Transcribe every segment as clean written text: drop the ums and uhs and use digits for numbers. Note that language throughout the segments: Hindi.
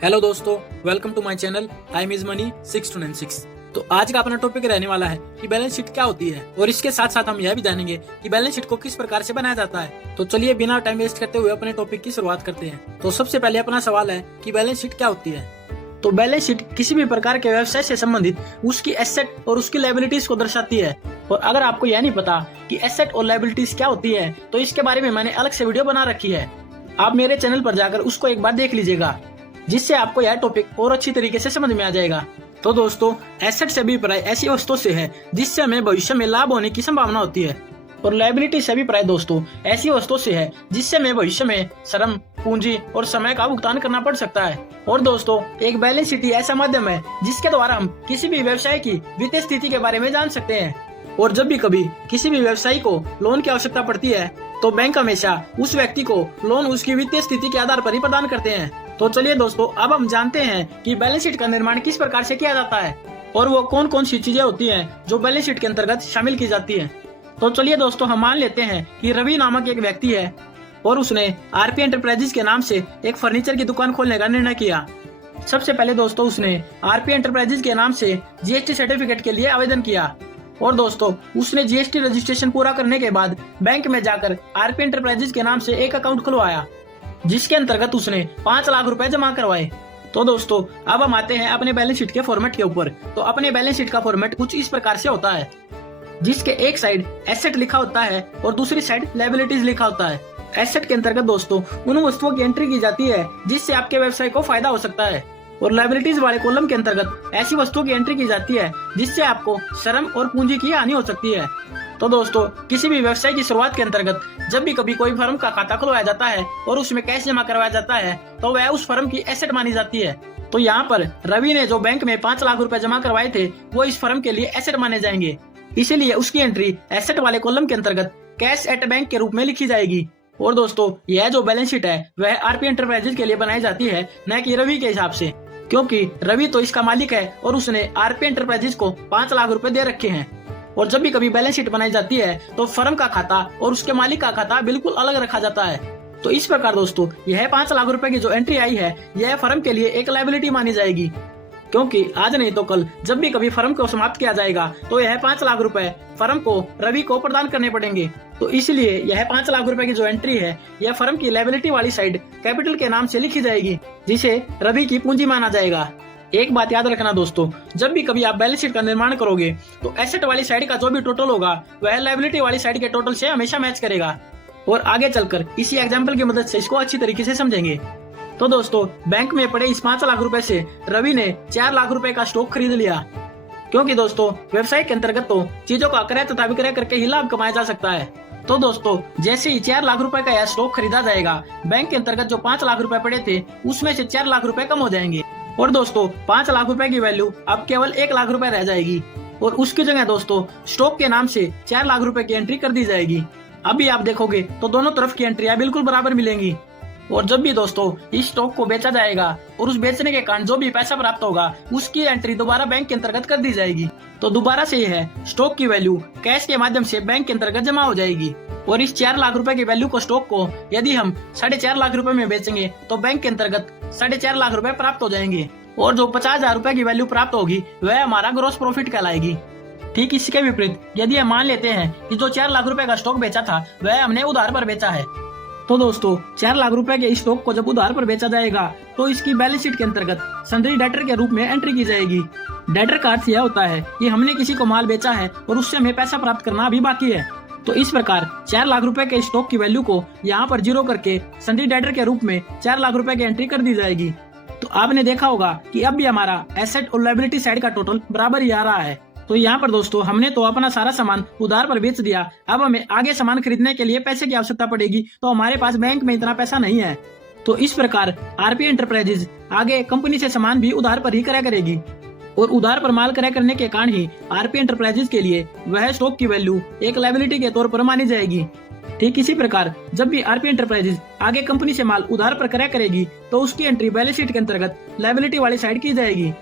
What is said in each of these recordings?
हेलो दोस्तों, welcome to my channel time is money 6296। तो आज का अपना टॉपिक रहने वाला है कि बैलेंस शीट क्या होती है और इसके साथ साथ हम यह भी जानेंगे कि बैलेंस शीट को किस प्रकार से बनाया जाता है। तो चलिए बिना टाइम वेस्ट करते हुए अपने टॉपिक की शुरुआत करते हैं। तो सबसे पहले अपना सवाल है कि बैलेंस शीट क्या होती है। तो बैलेंस शीट किसी भी प्रकार के व्यवसाय से संबंधित उसकी एसेट और उसकी लायबिलिटीज को दर्शाती है। और अगर आपको यह नहीं पता कि एसेट और लायबिलिटीज क्या होती है तो इसके बारे में मैंने अलग से वीडियो बना रखी है, आप मेरे चैनल पर जाकर उसको एक बार देख लीजिएगा, जिससे आपको यह टॉपिक और अच्छी तरीके से समझ में आ जाएगा। तो दोस्तों, एसेट से अभिप्राय ऐसी वस्तु से है जिससे हमें भविष्य में लाभ होने की संभावना होती है, और लायबिलिटी से अभिप्राय दोस्तों ऐसी वस्तु से है जिससे हमें भविष्य में श्रम, पूंजी और समय का भुगतान करना पड़ सकता है। और दोस्तों, एक बैलेंस शीट ऐसा माध्यम है जिसके द्वारा हम किसी भी व्यवसाय की वित्तीय स्थिति के बारे में जान सकते हैं। और जब भी कभी किसी भी व्यवसायी को लोन की आवश्यकता पड़ती है तो बैंक हमेशा उस व्यक्ति को लोन उसकी वित्तीय स्थिति के आधार पर ही प्रदान करते हैं। तो चलिए दोस्तों, अब हम जानते हैं कि बैलेंस शीट का निर्माण किस प्रकार से किया जाता है और वो कौन कौन सी चीजें होती हैं जो बैलेंस शीट के अंतर्गत शामिल की जाती है। तो चलिए दोस्तों, हम मान लेते हैं कि रवि नामक एक व्यक्ति है और उसने आरपी एंटरप्राइजेज के नाम से एक फर्नीचर की दुकान खोलने का निर्णय किया। सबसे पहले दोस्तों, उसने आरपी एंटरप्राइजेज के नाम से जीएसटी सर्टिफिकेट के लिए आवेदन किया। और दोस्तों, उसने जीएसटी रजिस्ट्रेशन पूरा करने के बाद बैंक में जाकर आरपी एंटरप्राइजेज के नाम से एक अकाउंट खुलवाया, जिसके अंतर्गत उसने 5 लाख रुपए जमा करवाए। तो दोस्तों, अब हम आते हैं अपने बैलेंस शीट के फॉर्मेट के ऊपर। तो अपने बैलेंस शीट का फॉर्मेट कुछ इस प्रकार से होता है, जिसके एक साइड एसेट लिखा होता है और दूसरी साइड लायबिलिटीज लिखा होता है। एसेट के अंतर्गत दोस्तों उन वस्तुओं की एंट्री की जाती है जिससे आपके व्यवसाय को फायदा हो सकता है, और लायबिलिटीज वाले कॉलम के अंतर्गत ऐसी वस्तुओं की एंट्री की जाती है जिससे आपको श्रम और पूंजी की हानि हो सकती है। तो दोस्तों, किसी भी व्यवसाय की शुरुआत के अंतर्गत जब भी कभी कोई फर्म का खाता खुलवाया जाता है और उसमें कैश जमा करवाया जाता है तो वह उस फर्म की एसेट मानी जाती है। तो यहाँ पर रवि ने जो बैंक में 5 लाख रुपए जमा करवाए थे वो इस फर्म के लिए एसेट माने जाएंगे, इसीलिए उसकी एंट्री एसेट वाले कॉलम के अंतर्गत कैश एट बैंक के रूप में लिखी जाएगी। और दोस्तों, यह जो बैलेंस शीट है वह आरपी एंटरप्राइजेज के लिए बनाई जाती है, न कि रवि के हिसाब से, क्योंकि रवि तो इसका मालिक है और उसने आरपी एंटरप्राइजेज को 5 लाख रुपए दे रखे हैं। और जब भी कभी बैलेंस शीट बनाई जाती है तो फर्म का खाता और उसके मालिक का खाता बिल्कुल अलग रखा जाता है। तो इस प्रकार दोस्तों, यह 5 लाख रुपए की जो एंट्री आई है यह फर्म के लिए एक लायबिलिटी मानी जाएगी, क्योंकि आज नहीं तो कल जब भी कभी फर्म को समाप्त किया जाएगा तो यह 5 लाख रुपए फर्म को रवि को प्रदान करने पड़ेंगे। तो इसलिए यह 5 लाख रुपए की जो एंट्री है यह फर्म की लायबिलिटी वाली साइड कैपिटल के नाम से लिखी जाएगी, जिसे रवि की पूंजी माना जाएगा। एक बात याद रखना दोस्तों, जब भी कभी आप बैलेंस शीट का निर्माण करोगे तो एसेट वाली साइड का जो भी टोटल होगा वह लायबिलिटी वाली साइड के टोटल से हमेशा मैच करेगा। और आगे चलकर इसी एग्जाम्पल की मदद से इसको अच्छी तरीके से समझेंगे। तो दोस्तों, बैंक में पड़े इस 5 लाख रुपए से रवि ने 4 लाख रुपए का स्टॉक खरीद लिया, क्योंकि दोस्तों व्यवसाय के अंतर्गत तो चीजों का क्रय तथा विक्रय करके ही लाभ कमाया जा सकता है। तो दोस्तों, जैसे ही 4 लाख रुपए का यह स्टॉक खरीदा जाएगा, बैंक के अंतर्गत जो 5 लाख रुपए पड़े थे उसमें से 4 लाख रुपए कम हो जाएंगे। और दोस्तों, 5 लाख रुपए की वैल्यू अब केवल 1 लाख रुपए रह जाएगी, और उसकी जगह दोस्तों स्टॉक के नाम से 4 लाख रुपए की एंट्री कर दी जाएगी। अभी आप देखोगे तो दोनों तरफ की एंट्रियां बिल्कुल बराबर मिलेंगी। और जब भी दोस्तों इस स्टॉक को बेचा जाएगा और उस बेचने के कारण जो भी पैसा प्राप्त होगा उसकी एंट्री दोबारा बैंक के अंतर्गत कर दी जाएगी। तो दोबारा से यह स्टॉक की वैल्यू कैश के माध्यम से बैंक के अंतर्गत जमा हो जाएगी। और इस 4 लाख रुपए की वैल्यू को स्टॉक को यदि हम 4.5 लाख रुपए में बेचेंगे तो बैंक के अंतर्गत 4.5 लाख रुपए प्राप्त हो जाएंगे, और जो 50,000 रुपए की वैल्यू प्राप्त होगी वह हमारा ग्रॉस प्रॉफिट कहलाएगी। ठीक इसके विपरीत यदि हम मान लेते हैं कि जो 4 लाख रुपए का स्टॉक बेचा था वह हमने उधार पर बेचा है, तो दोस्तों 4 लाख रुपए के स्टॉक को जब उधार पर बेचा जाएगा तो इसकी बैलेंस शीट के अंतर्गत सन्ड्री डेटर के रूप में एंट्री की जाएगी। डेटर का अर्थ यह होता है कि हमने किसी को माल बेचा है और उससे हमें पैसा प्राप्त करना अभी बाकी है। तो इस प्रकार 4 लाख रुपए के स्टॉक की वैल्यू को यहाँ पर जीरो करके सन्ड्री डेटर के रूप में 4 लाख रुपए की एंट्री कर दी जाएगी। तो आपने देखा होगा कि अब भी हमारा एसेट और लायबिलिटी साइड का टोटल बराबर ही आ रहा है। तो यहाँ पर दोस्तों हमने तो अपना सारा सामान उधार पर बेच दिया, अब हमें आगे सामान खरीदने के लिए पैसे की आवश्यकता पड़ेगी, तो हमारे पास बैंक में इतना पैसा नहीं है। तो इस प्रकार आरपी एंटरप्राइजेज आगे कंपनी से सामान भी उधार पर ही क्रय करेगी, और उधार पर माल क्रय करने के कारण ही आरपी एंटरप्राइजेज के लिए वह स्टॉक की वैल्यू एक लायबिलिटी के तौर पर मानी जाएगी। ठीक इसी प्रकार जब भी आरपी एंटरप्राइजेज आगे कंपनी से माल उधार पर क्रय करेगी तो उसकी एंट्री बैलेंस शीट के अंतर्गत लायबिलिटी वाली साइड की जाएगी,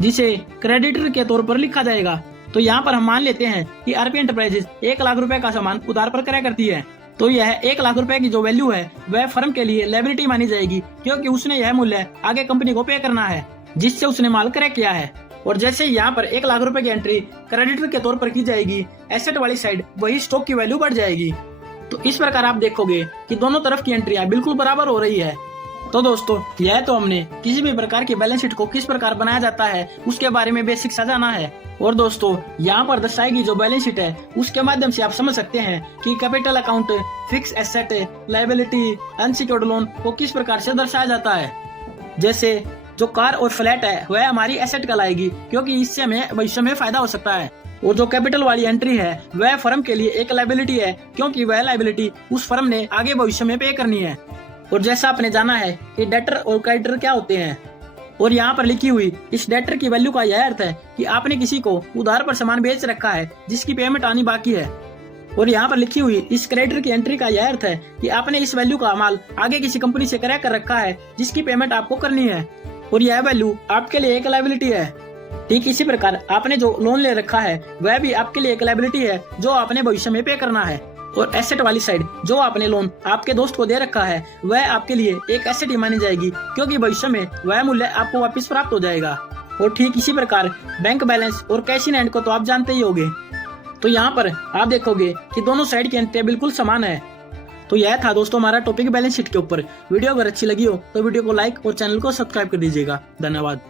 जिसे क्रेडिटर के तौर पर लिखा जाएगा। तो यहाँ पर हम मान लेते हैं कि आरपी एंटरप्राइजेज 1 लाख रुपए का सामान उधार पर क्रय करती है, तो यह 1 लाख रुपए की जो वैल्यू है वह फर्म के लिए लायबिलिटी मानी जाएगी, क्योंकि उसने यह मूल्य आगे कंपनी को पे करना है जिससे उसने माल क्रय किया है। और जैसे यहाँ पर 1 लाख रुपए की एंट्री क्रेडिटर के तौर पर की जाएगी, एसेट वाली साइड वही स्टॉक की वैल्यू बढ़ जाएगी। तो इस प्रकार आप देखोगे कि दोनों तरफ की एंट्रियां बिल्कुल बराबर हो रही है। तो दोस्तों, यह तो हमने किसी भी प्रकार की बैलेंस शीट को किस प्रकार बनाया जाता है उसके बारे में बेसिक जाना है। और दोस्तों, यहाँ पर दर्शाएगी जो बैलेंस शीट है उसके माध्यम से आप समझ सकते हैं कि capital account, fix asset, liability, unsecured loan को किस प्रकार से दर्शाया जाता है। जैसे जो कार और फ्लैट है वह हमारी एसेट कहलाएगी, क्योंकि इससे हमें भविष्य में फायदा हो सकता है। और जो कैपिटल वाली एंट्री है वह फर्म के लिए एक लायबिलिटी है, क्योंकि वह लायबिलिटी उस फर्म ने आगे भविष्य में पे करनी है। और जैसा आपने जाना है कि डेटर और क्रेडिटर क्या होते हैं, और यहाँ पर लिखी हुई इस डेटर की वैल्यू का यह अर्थ है कि आपने किसी को उधार पर सामान बेच रखा है जिसकी पेमेंट आनी बाकी है। और यहाँ पर लिखी हुई इस क्रेडिटर की एंट्री का यह अर्थ है कि आपने इस वैल्यू का माल आगे किसी कंपनी से क्रय कर रखा है जिसकी पेमेंट आपको करनी है, और यह वैल्यू आपके लिए एक लायबिलिटी है। ठीक इसी प्रकार आपने जो लोन ले रखा है वह भी आपके लिए एक लायबिलिटी है जो आपने भविष्य में पे करना है। और एसेट वाली साइड जो आपने लोन आपके दोस्त को दे रखा है वह आपके लिए एक एसेट ही मानी जाएगी, क्योंकि भविष्य में वह मूल्य आपको वापस प्राप्त हो जाएगा। और ठीक इसी प्रकार बैंक बैलेंस और कैश इन हैंड को तो आप जानते ही होंगे। तो यहाँ पर आप देखोगे कि दोनों साइड की एंट्री बिल्कुल समान है। तो यह था दोस्तों हमारा टॉपिक बैलेंस शीट के ऊपर। वीडियो अगर अच्छी लगी हो तो वीडियो को लाइक और चैनल को सब्सक्राइब कर दीजिएगा। धन्यवाद।